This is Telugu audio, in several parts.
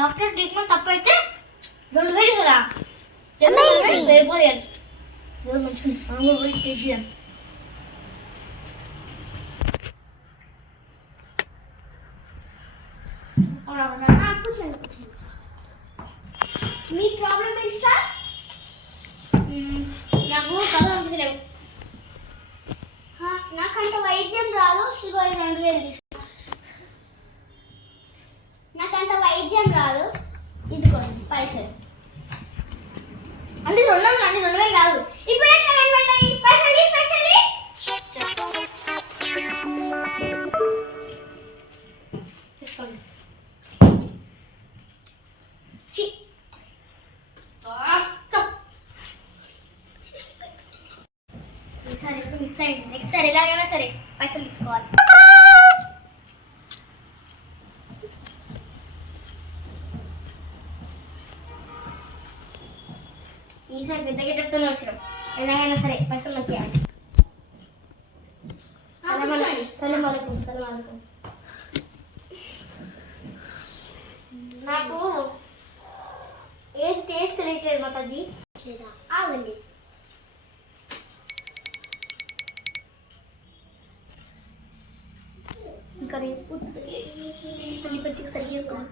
డాక్టర్ ట్రీట్మెంట్ తప్పైతే 2000 ఇస్తారా? 2000 పోయాలి. మంచిగా పోయి తీసేయాలి. మీ ప్రాబ్లం ఏంటి సార్? నాకు కళ్ళు కనిపించలేవు. నాకంత వైద్యం రాదు. ఇగో 2000 తీసుకో. నాకంత వైద్యం రాదు. ఇదిగో పైసలు. అంటే 200 అంటే 2000 కాదు. ఇప్పుడు ఎట్లా కనబడ్డాయి పైసలు? తీసుకోండి. ఈసారి ఇప్పుడు మిస్ అయింది. నెక్స్ట్ సారి ఎలాగైనా సరే పైసలు తీసుకోవాలి. ఈసారి పెద్ద గెటప్తోనే వచ్చినాం. ఎలాగైనా సరే పైసలు నొక్కేయాలి. సలాం అలైకుం. నాకు ఏది టేస్ట్ తెలియట్లేదు మాతాజీ. ఆగండి. ఇంకా పల్లి పచ్చికి సరి చేసుకోండి.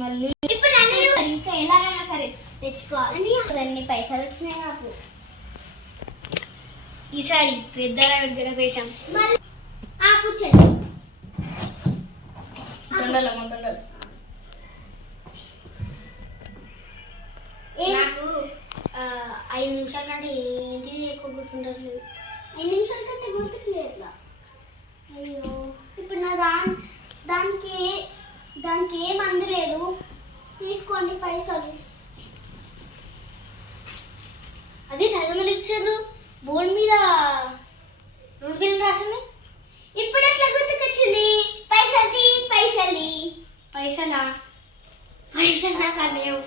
మళ్ళీ ఇప్పుడు ఇంకా ఎలాగైనా సరే తెచ్చుకోవాలని అన్ని పైసలు వచ్చినాయి నాకు. ఈసారి పెద్దగా వేసాం. మళ్ళీ కూర్చోండి. నాకు 5 నిమిషాల కంటే ఏంటిది ఎక్కువ గుర్తుండదు. 5 నిమిషాల కంటే గుర్తుకు లేదు. అయ్యో ఇప్పుడు నా దానికి ఏం అందలేదు. తీసుకోండి పైసలు. అదే టైమలు ఇచ్చారు. బోర్డు మీద 2000 రాసింది. ఇప్పుడు ఎట్లా గుర్తుకొచ్చింది? పైసలా నాకు లేవు.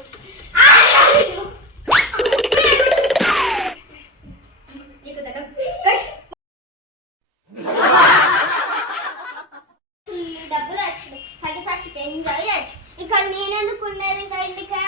డబ్బులు వచ్చినాయి. 31st ఎంజాయ్ చేయొచ్చు. ఇక్కడ నేనెందుకున్నది? ఇంకా ఇంటికాయ